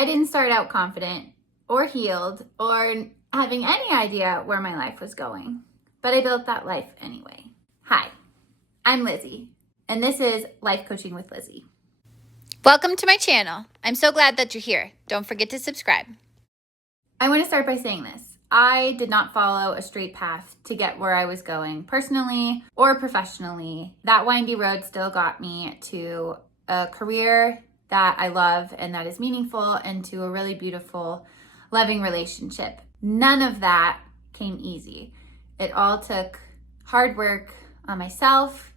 I didn't start out confident or healed or having any idea where my life was going, but I built that life anyway. Hi, I'm Lizzy, and this is Life Coaching with Lizzy. Welcome to my channel. I'm so glad that you're here. Don't forget to subscribe. I want to start by saying this. I did not follow a straight path to get where I was going personally or professionally. That windy road still got me to a career that I love and that is meaningful, and to a really beautiful, loving relationship. None of that came easy. It all took hard work on myself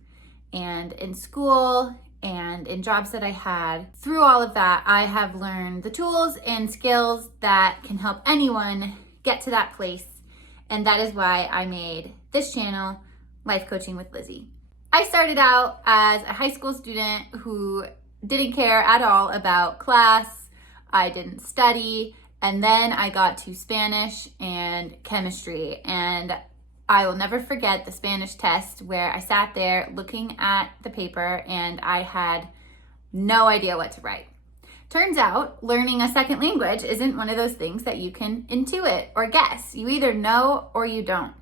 and in school and in jobs that I had. Through all of that, I have learned the tools and skills that can help anyone get to that place. And that is why I made this channel, Life Coaching with Lizzy. I started out as a high school student who didn't care at all about class. I didn't study. And then I got to Spanish and chemistry. And I will never forget the Spanish test where I sat there looking at the paper and I had no idea what to write. Turns out learning a second language isn't one of those things that you can intuit or guess. You either know or you don't.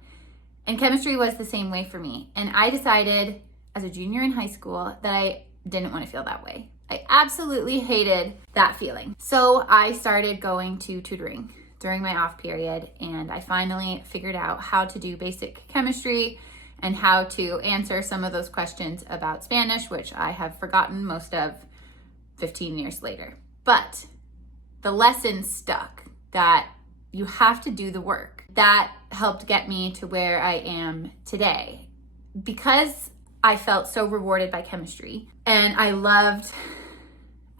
And chemistry was the same way for me. And I decided as a junior in high school that I didn't want to feel that way. I absolutely hated that feeling. So I started going to tutoring during my off period, and I finally figured out how to do basic chemistry and how to answer some of those questions about Spanish, which I have forgotten most of 15 years later. But the lesson stuck, that you have to do the work. That helped get me to where I am today. Because I felt so rewarded by chemistry, and I loved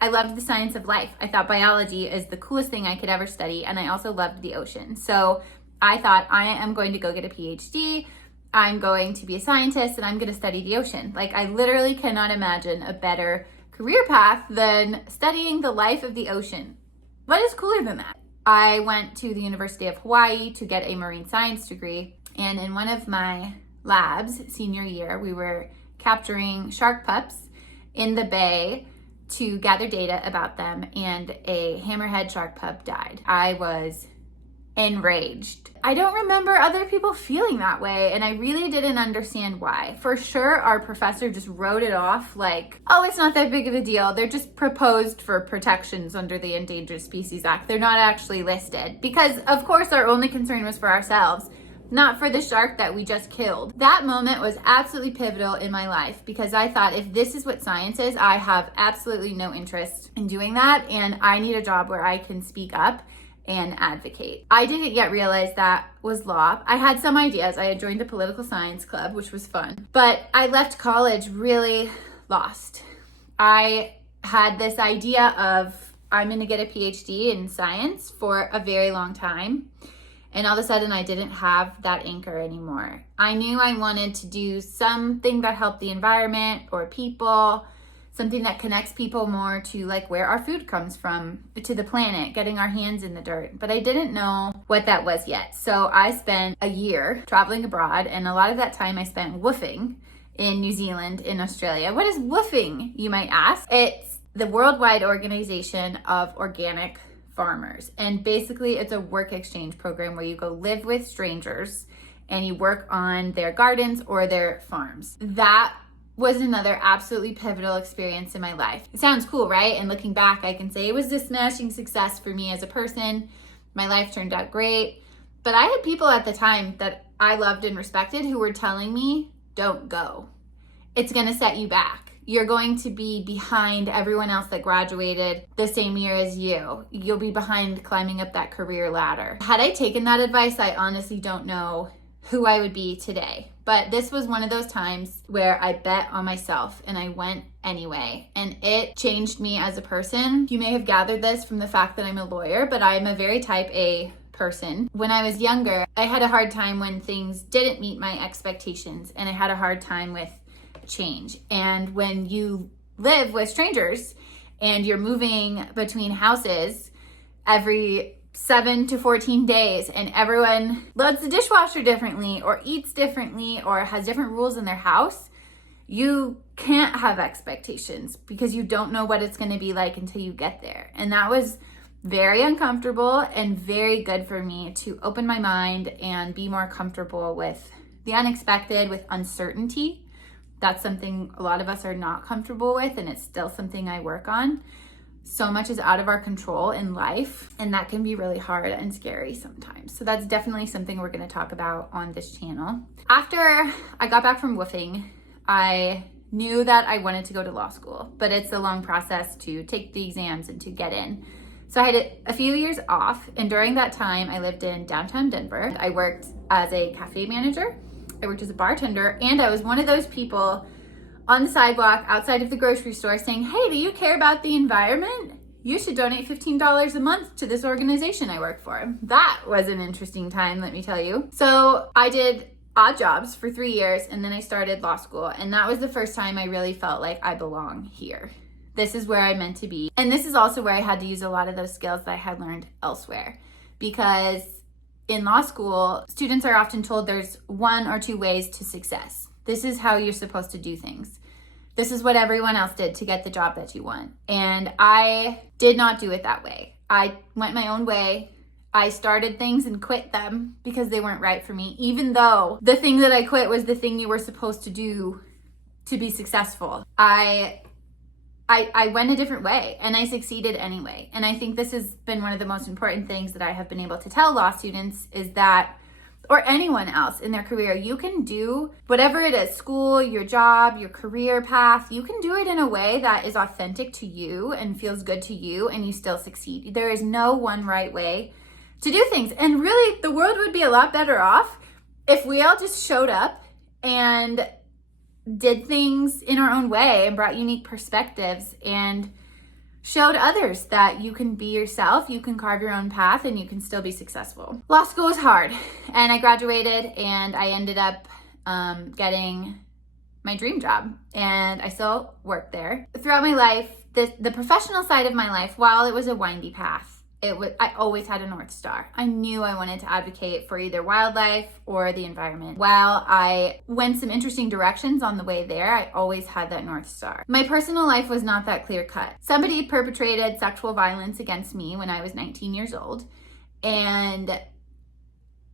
the science of life. I thought biology is the coolest thing I could ever study, and I also loved the ocean. So I thought, I am going to go get a PhD, I'm going to be a scientist, and I'm going to study the ocean. Like, I literally cannot imagine a better career path than studying the life of the ocean. What is cooler than that? I went to the University of Hawaii to get a marine science degree, and in one of my labs, senior year, we were capturing shark pups in the bay to gather data about them, and a hammerhead shark pup died. I was enraged. I don't remember other people feeling that way, and I really didn't understand why. For sure, our professor just wrote it off like, oh, it's not that big of a deal. They're just proposed for protections under the Endangered Species Act. They're not actually listed. Because, of course, our only concern was for ourselves, not for the shark that we just killed. That moment was absolutely pivotal in my life, because I thought, if this is what science is, I have absolutely no interest in doing that, and I need a job where I can speak up and advocate. I didn't yet realize that was law. I had some ideas. I had joined the political science club, which was fun, but I left college really lost. I had this idea of, I'm gonna get a PhD in science for a very long time. And all of a sudden I didn't have that anchor anymore. I knew I wanted to do something that helped the environment or people, something that connects people more to like where our food comes from, to the planet, getting our hands in the dirt. But I didn't know what that was yet. So I spent a year traveling abroad, and a lot of that time I spent woofing in New Zealand, in Australia. What is woofing, you might ask? It's the worldwide organization of organic farmers. And basically it's a work exchange program where you go live with strangers and you work on their gardens or their farms. That was another absolutely pivotal experience in my life. It sounds cool, right? And looking back, I can say it was a smashing success for me as a person. My life turned out great. But I had people at the time that I loved and respected who were telling me, don't go. It's gonna set you back. You're going to be behind everyone else that graduated the same year as you. You'll be behind climbing up that career ladder. Had I taken that advice, I honestly don't know who I would be today. But this was one of those times where I bet on myself and I went anyway. And it changed me as a person. You may have gathered this from the fact that I'm a lawyer, but I'm a very type A person. When I was younger, I had a hard time when things didn't meet my expectations, and I had a hard time with change. And when you live with strangers and you're moving between houses every 7 to 14 days, and everyone loads the dishwasher differently or eats differently or has different rules in their house, you can't have expectations because you don't know what it's going to be like until you get there. And that was very uncomfortable and very good for me to open my mind and be more comfortable with the unexpected, with uncertainty. That's something a lot of us are not comfortable with, and it's still something I work on. So much is out of our control in life, and that can be really hard and scary sometimes. So that's definitely something we're going to talk about on this channel. After I got back from woofing, I knew that I wanted to go to law school, but it's a long process to take the exams and to get in. So I had a few years off, and during that time, I lived in downtown Denver. I worked as a cafe manager, I worked as a bartender, and I was one of those people on the sidewalk outside of the grocery store saying, hey, do you care about the environment? You should donate $15 a month to this organization I work for. That was an interesting time, let me tell you. So I did odd jobs for 3 years, and then I started law school, and that was the first time I really felt like I belong here. This is where I'm meant to be. And this is also where I had to use a lot of those skills that I had learned elsewhere. Because in law school, students are often told there's 1 or 2 ways to success. This is how you're supposed to do things. This is what everyone else did to get the job that you want. And I did not do it that way. I went my own way. I started things and quit them because they weren't right for me, even though the thing that I quit was the thing you were supposed to do to be successful. I went a different way, and I succeeded anyway. And I think this has been one of the most important things that I have been able to tell law students is that, or anyone else in their career, you can do whatever it is, school, your job, your career path, you can do it in a way that is authentic to you and feels good to you, and you still succeed. There is no one right way to do things. And really, the world would be a lot better off if we all just showed up and did things in our own way and brought unique perspectives and showed others that you can be yourself, you can carve your own path, and you can still be successful. Law school was hard, and I graduated, and I ended up getting my dream job, and I still work there. Throughout my life, the professional side of my life, while it was a windy path, I always had a North Star. I knew I wanted to advocate for either wildlife or the environment. While I went some interesting directions on the way there, I always had that North Star. My personal life was not that clear cut. Somebody perpetrated sexual violence against me when I was 19 years old, and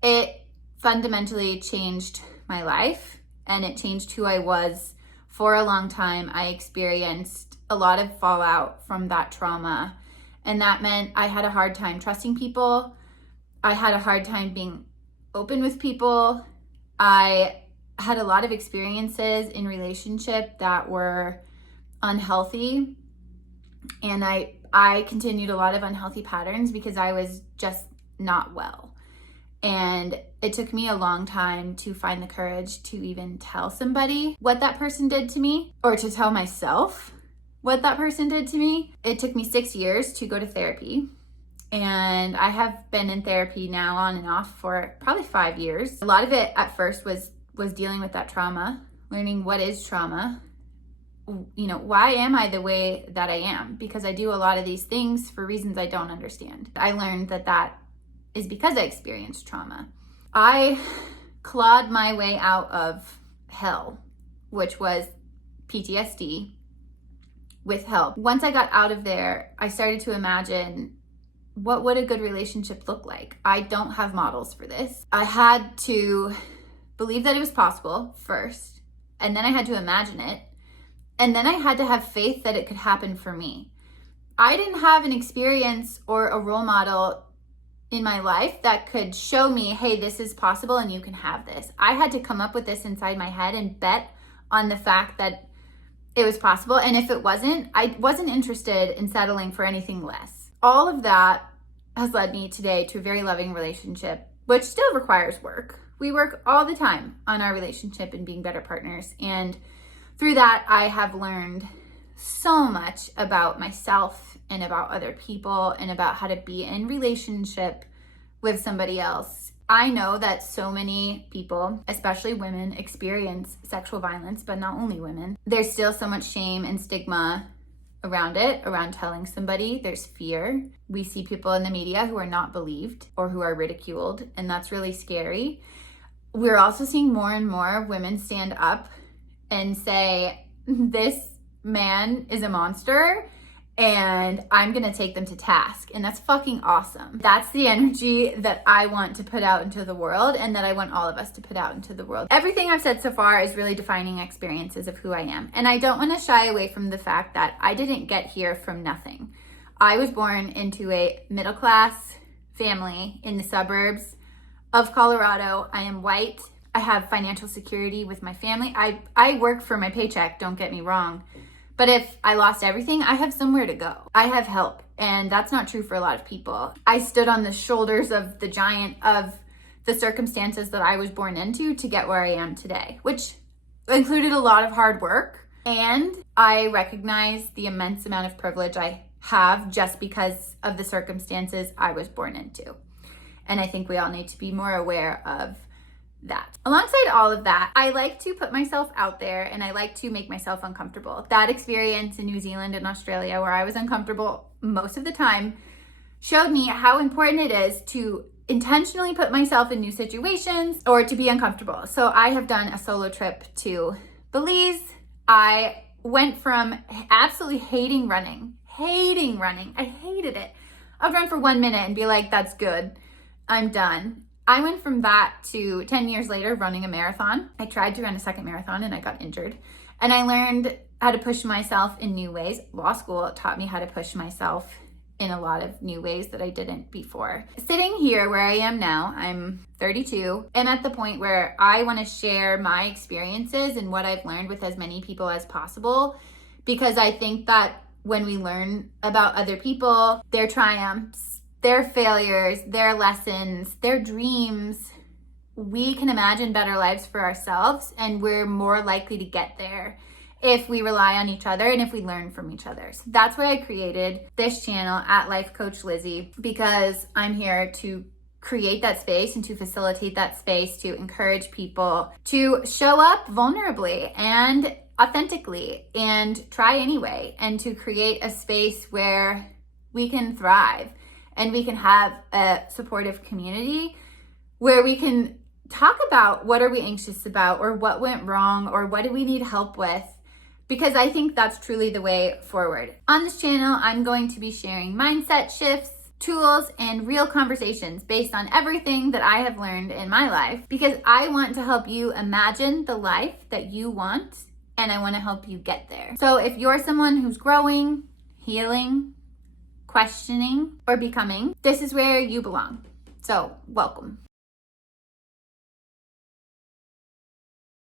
it fundamentally changed my life, and it changed who I was for a long time. I experienced a lot of fallout from that trauma. And that meant I had a hard time trusting people. I had a hard time being open with people. I had a lot of experiences in relationship that were unhealthy. And I continued a lot of unhealthy patterns because I was just not well. And it took me a long time to find the courage to even tell somebody what that person did to me, or to tell myself what that person did to me. It took me 6 years to go to therapy, and I have been in therapy now on and off for probably 5 years. A lot of it at first was dealing with that trauma, learning what is trauma. You know, why am I the way that I am? Because I do a lot of these things for reasons I don't understand. I learned that is because I experienced trauma. I clawed my way out of hell, which was PTSD, with help. Once I got out of there, I started to imagine, what would a good relationship look like? I don't have models for this. I had to believe that it was possible first, and then I had to imagine it, and then I had to have faith that it could happen for me. I didn't have an experience or a role model in my life that could show me, hey, this is possible and you can have this. I had to come up with this inside my head and bet on the fact that it was possible. And if it wasn't, I wasn't interested in settling for anything less. All of that has led me today to a very loving relationship, which still requires work. We work all the time on our relationship and being better partners. And through that, I have learned so much about myself and about other people and about how to be in relationship with somebody else. I know that so many people, especially women, experience sexual violence, but not only women. There's still so much shame and stigma around it, around telling somebody. There's fear. We see people in the media who are not believed or who are ridiculed, and that's really scary. We're also seeing more and more women stand up and say, this man is a monster and I'm gonna take them to task. And that's fucking awesome. That's the energy that I want to put out into the world, and that I want all of us to put out into the world. Everything I've said so far is really defining experiences of who I am. And I don't wanna shy away from the fact that I didn't get here from nothing. I was born into a middle-class family in the suburbs of Colorado. I am white. I have financial security with my family. I work for my paycheck, don't get me wrong. But if I lost everything, I have somewhere to go. I have help, and that's not true for a lot of people. I stood on the shoulders of the giant of the circumstances that I was born into to get where I am today, which included a lot of hard work. And I recognize the immense amount of privilege I have just because of the circumstances I was born into. And I think we all need to be more aware of that. Alongside all of that, I like to put myself out there, and I like to make myself uncomfortable. That experience in New Zealand and Australia, where I was uncomfortable most of the time, showed me how important it is to intentionally put myself in new situations or to be uncomfortable. So I have done a solo trip to Belize. I went from absolutely hating running. I hated it. I would run for 1 minute and be like, that's good, I'm done. I went from that to 10 years later running a marathon. I tried to run a second marathon and I got injured. And I learned how to push myself in new ways. Law school taught me how to push myself in a lot of new ways that I didn't before. Sitting here where I am now, I'm 32, and at the point where I want to share my experiences and what I've learned with as many people as possible, because I think that when we learn about other people, their triumphs, their failures, their lessons, their dreams, we can imagine better lives for ourselves, and we're more likely to get there if we rely on each other and if we learn from each other. So that's why I created this channel at Life Coach Lizzy, because I'm here to create that space and to facilitate that space to encourage people to show up vulnerably and authentically and try anyway, and to create a space where we can thrive and we can have a supportive community where we can talk about what are we anxious about, or what went wrong, or what do we need help with, because I think that's truly the way forward. On this channel, I'm going to be sharing mindset shifts, tools, and real conversations based on everything that I have learned in my life, because I want to help you imagine the life that you want, and I want to help you get there. So if you're someone who's growing, healing, questioning, or becoming, this is where you belong. So welcome.